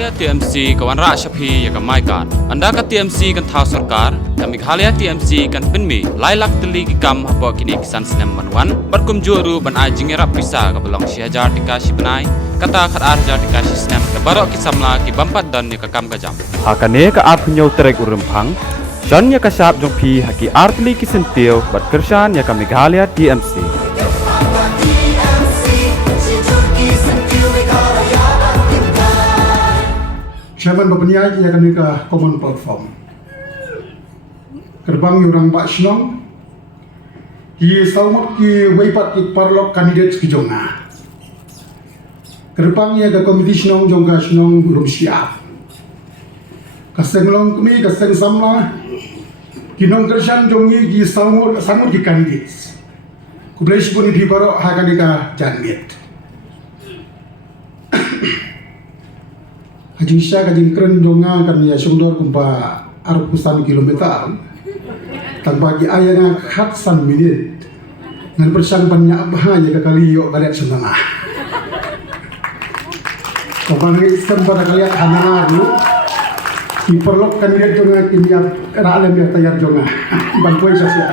Meghalaya TMC kawan rak syapi ya kamai kan. Anda ka TMC kan thau sarkar, ka Meghalaya TMC kan penmi lailak teli ki kam apa kini kisan sinem manwan, berkum juru ban ajing rap pisa ka belong si hajar dikasih benai, kata khat hajar dikasih sinem ka barok kisamla ki bampat dan ni ka kam ka jam. Hakane ka ap nyau terek urempang, John ya ka sap jong pi haki artli kisentiu bat kersan ya ka Meghalaya TMC. Chairman Babaniai ia kami ke common platform. Kerbang yurang Pak Shnong, ia saumut ki weipat ki parlok kandidat ki jonga. Kerbang ia ke komiti Shnong jongga Shnong rum siap. Kasenglong kami kaseng samla, kinong kersan jongi ki saumut ki kandidat. Kublesh pun di parok hakani ka janmit. Haji Syah kajing keren jonga kan ya sungdor kumpa arpusan kilometer tanpa bagi ayah nga khatsan minit ngan persan banyak bahaya ke kali yuk balik senengah kapan sempat kalian hanaru diperlok kandidat jonga kimia ralem ya tayar jonga bangkoi sasya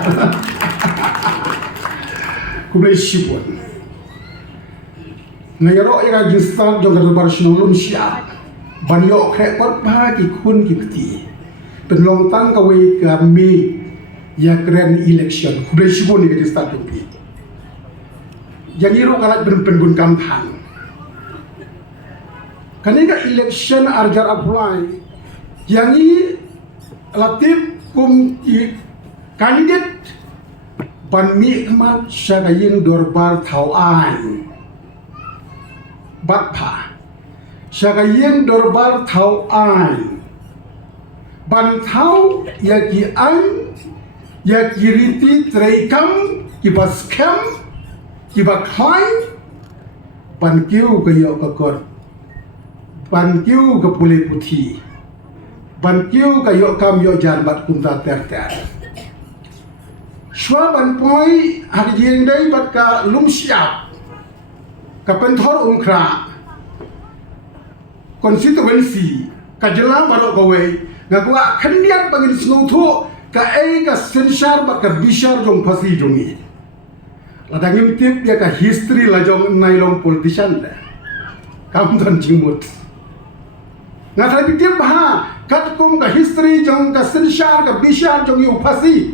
kublai sipun ngayaro ya kajistan jonga terbar sinolum siap banyak kekot bagi kun kiti penlongtang kawai kami ya grand election kuda sibun ni kerja start tupi yang iru kalat berpengun kampanye kanega election arjar apply yang ini latif kum kandidat banmi kemat syagayin dorbar tauan batpa syagayin dorbar thau an ban thau ya ki an ya ki riti treikam ki baskem ki bakhai ban kiu ke yo ka kor ban kiu ke pule puthi ban kiu ke yo kam yo jan bat kumta ter shwa ban poi har jing dai bat ka lum siap ka penthor umkra konstituensi kajela baru gawe ngakwa kandiat bangin snotho ka ka sensar ba ka bishar jong phasi jongi ladangim tip ya ka history la jong nailong politician da kam don jingmut ngathai tip ha katkum ka history jong ka sensar ka bishar jong yu phasi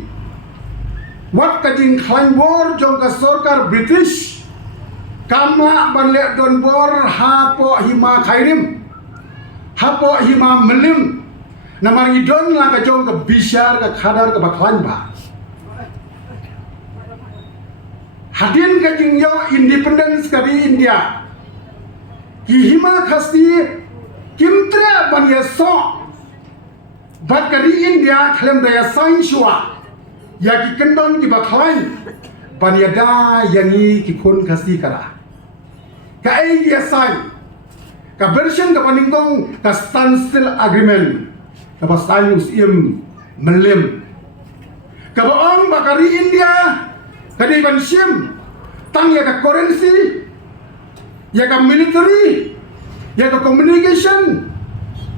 wat ka jing khlain war jong ka sarkar british kamla banle don bor ha po hima khairim hapo hima melim namar idon la ka jong ka bishar ka khadar ka baklan ba hadin ka jing yo independence ka di India ki hima khasti kimtre ban ya so bat ka di India khlem da ya sain shwa ya ki kendon ki baklan ban ya da yani ki kon khasti kara ka ai ya sain ka version ka paningkong ka standstill agreement ka pasayus im melim ka baong bakari India ka di bansim tang ya ka currency ya ka military ya ka communication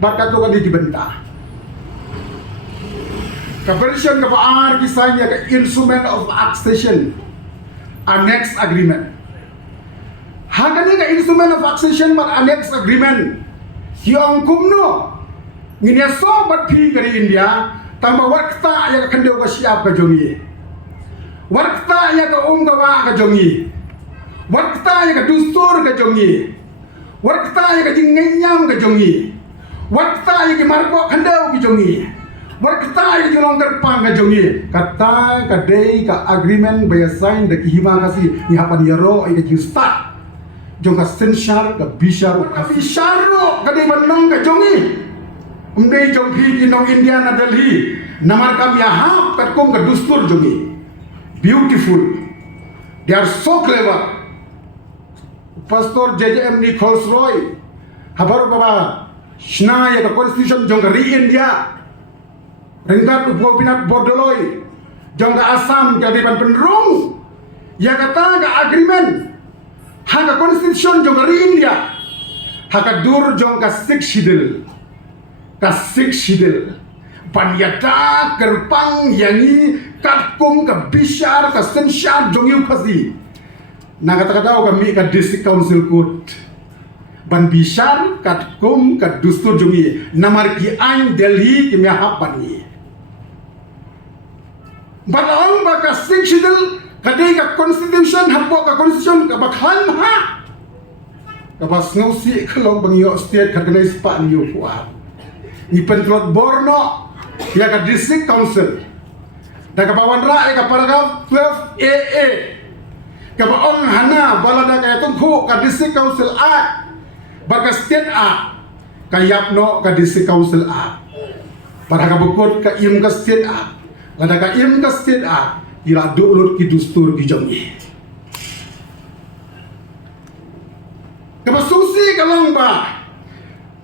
baka to ka di dibenta ka version ka paar kisah ya ka instrument of accession annex agreement hakani ka instrument of accession mat annex agreement hiong kumno nginya so bat phi kari India tamba wakta ya ka kandeu ka siap ka jongi wakta ya ka ka wa ka jongi wakta ya ka dustur ka jongi wakta ya ka jingenyam ka jongi wakta ya ki marko kandeu ki jongi wakta ya ki longgar pang ka jongi kata ka dei ka agreement by sign de ki hima kasi ni hapan yaro ya ki start jong ka sensar ka bishar ka bisharo ka de banong ka jongi umdei jong phi ki nong India na Delhi namar kam ya ha kat kum ka dustur jongi beautiful they are so clever pastor JJM Nichols Roy habar baba shna ya ka constitution jong ka ri India ringkat upinat bordoloi jong ka Assam ka de ban penrung ya kata ka agreement hanga constitution jong ka ri India hakadur jong ka sik shidil panyata kerpang yangi katkum ka bishar ka sensyar jong yu khasi na kata-kata kami ka district council court ban bishar katkum ka dustur jong yi namar ki ain Delhi ki mehap bani balong ba ka sik shidil kadai ka constitution hapo ka constitution ka bakhan ha Kapas ngausi kalau bangyo state kadai spa niyo kuat ni pentrot Borno ya ka district council da ka bawan ra ka paragraph 12 AA ka baong hana balada ka tungku ka district council act baka state act ka yapno ka district council act para ka bukod ka im ka state act lada ka im ka state act ila dulut ki dustur ki jongi Kapasusi kalong ba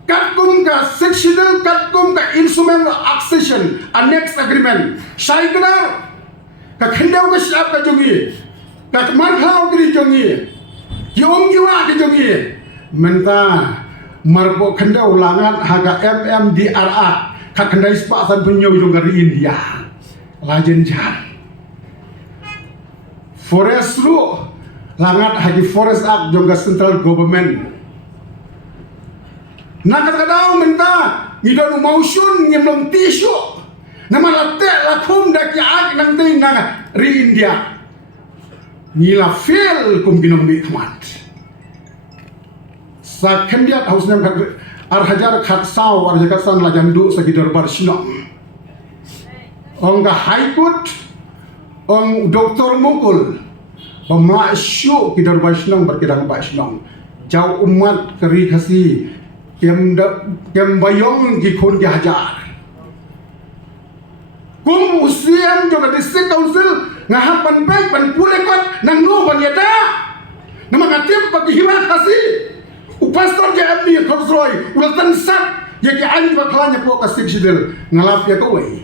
katkum ka sectional katkum ka instrument of accession annex agreement sai kenar ka khendau ka siap ka jongi ka markhau ki jongi yong jiwa ki jongi menta marbo khendau langat haga MMDRA ka khendai spa san punyo jong dari India lajen jan forest lu langat hagi forest act jongga central government nak kadang menta ngidon mausun nyemlong tisu nama latte lakum dak ya nang tin nang ri India nila fail kum ginom bi khamat sa khendia hausnya ar hajar khat saw ar jagat san lajandu sagidor barsino ong ga high court ong doktor mukul Pemasyu kita bersnong berkidang bersnong jauh umat keri kasi kem bayong gikon dihajar kum usiam juga district council ngahapan baik pan pulekot nang nu pan yata nama ngatim pagi hira kasi upastor JMB Khosroy ulatan sat ya ki an baklanya po kasik sidel ngalap ya kawai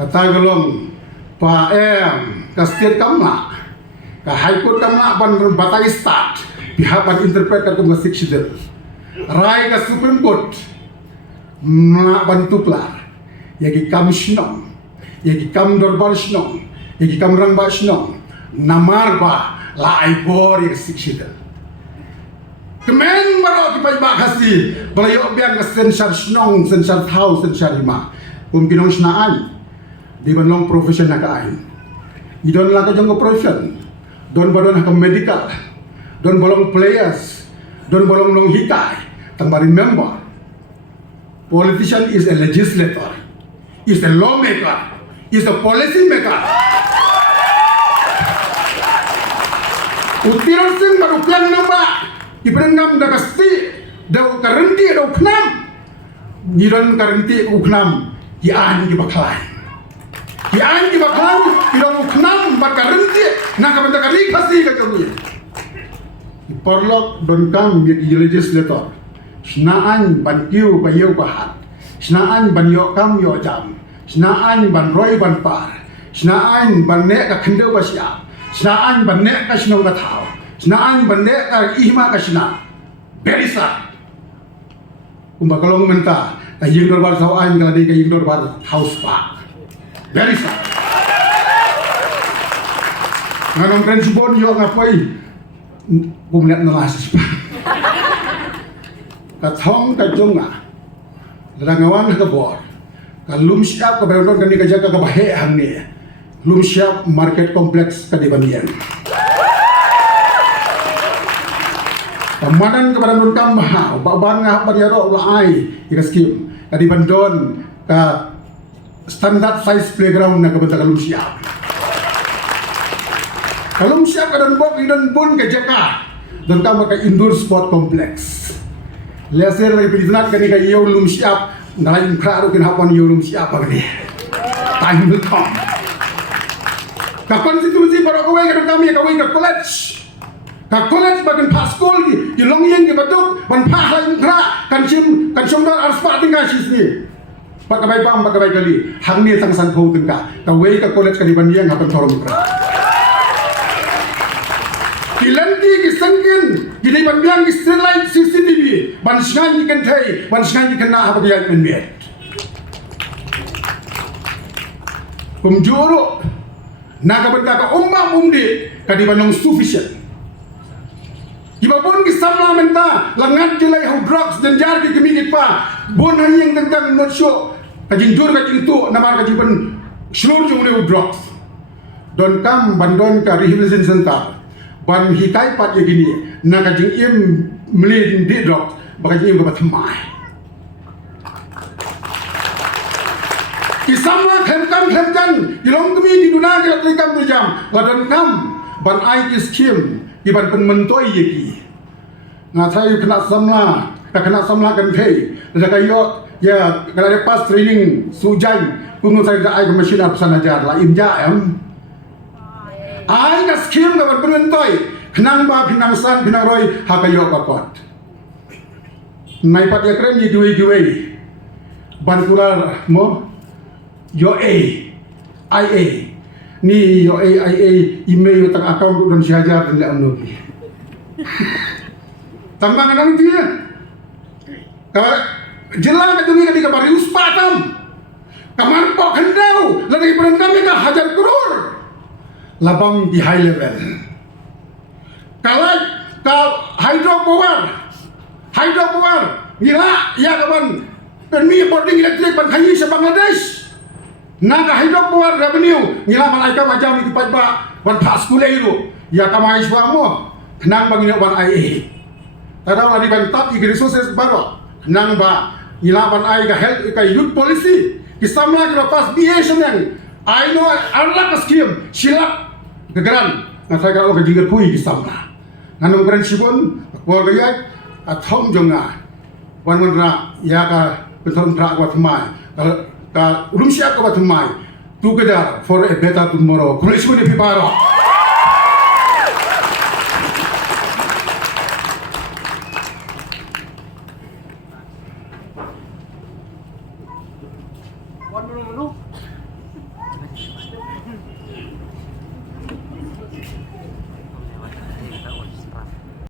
kata gelong pa kastir kamla ka high court kamla ban batai start pihak ban interpret ka masik sidel rai ka supreme court na ban tuplar ya ki kam shnong ya ki kam dorbar shnong ya ki kam rang ba shnong namar ba la ai bor ya sik sidel kemen baro ki pai ba khasi balayo biang ka sensar shnong sensar thau sensar hima kinong snaan di ban long profession na ka ai idon la ka jong profession don balon hakam medical don bolong players don bolong long hikai tang remember politician is a legislator is a lawmaker is a policy maker utiran sing baru plan namba ibrengam da kasti da karenti da uknam giron karenti uknam an di baklai Yan di bakal idong uknam bakarenti nak kabenta kari kasi ka kami. Iparlok don kam di legislator. Snaan ban kiu ba yeu bahat. Snaan ban yo kam yo jam. Snaan ban roy ban par. Snaan ban ne ka khende ba sia. Snaan ban ne ka snong ka thau. Snaan ban ne ka ihma ka sna. Berisa. Kumbakalong menta ka yingdor bar saw an ka di ka yingdor bar house pa. Very sad. Nganong transibon yo ngapoy bumlet na lasis pa. Kathong kajunga. Langawan ka bor. Kalum siap ka beron kani ka jaga ka bahe hangni. Lum siap market complex ka di Bandian. Pamadan ka beron kam ha, baban nga padiaro ulai ikaskim. Ka di Bandon ka standard size playground na kabenta kalum siap. Kalum siap kadang bok idon bun ke jaka dan kama ka indoor sport complex. Leser lagi pilihanat kani ka iyo lum siap ngalain kraru kin hapan iyo lum siap agni. Time will come. Ka konstitusi para kawai kadang kami kawai ka college. Ka college bagan pa school di longyeng di batuk ban pa lain kra kan syomdar arspa tinggal sisni. Pagkabay bang pagkabay kali hangni tang san phou tengka ka wei ka college ka di Bandian hapan thorom kra ki ilanti ki sangkin gini pambiang ki streetlight CCTV ban singan kan thai ban singan kena apa dia menmet kumjuro naga benda ka umdi kadi banong sufficient Ibabun ki samla menta langat jelai hau drugs dan jar ki kemingit pa bon hayeng tentang not show kajin jur kajin tu namar kajin pen seluruh jumlah drugs don kam bandon ka rehabilitation center ban hikai pat ye gini na kajin im melin di drugs bakajin im ka thamai ki samla khem kan ilong kemi di duna ke kam tu jam ladon kam ban ai ki skim iban pen mentoi ye ki ngathai kena samla kan thei jaga yo ya kalau pas training sujan kungu sai da ai ke mesin apsan ajar la imja em ai ka skim ga pen mentoi khnang ba pinang san pinang roi ha ka yo ka pot nai pat ya kren ye duwe ban kular mo yo IA ni yo IA email tang account dan syajar dan amno tambang nang dia ka jelang ka dungi ka bari uspatam kamar pok hendau lagi perendam ka hajar crore labang di high level kalau ka hydro power gila ya kawan permi boarding electric ban khayi sa Bangladesh naga hydro power revenue ngila malaika macam ni pat ba wan pas kulai lu ya kamai swa mo nang bangina wan ai tadau la di ban tap i resources baro nang ba ngila wan ai ka health ka youth policy kisamla ka pas BA senang I know Allah ka scheme silap gegeran ngasai ka ka jingir pui kisamla nanam keren sibon ko ga ya athom jonga wan ra ya ka beton tra wa thmai ka ulum siap ko batumai together for a better tomorrow kulismu ni piparo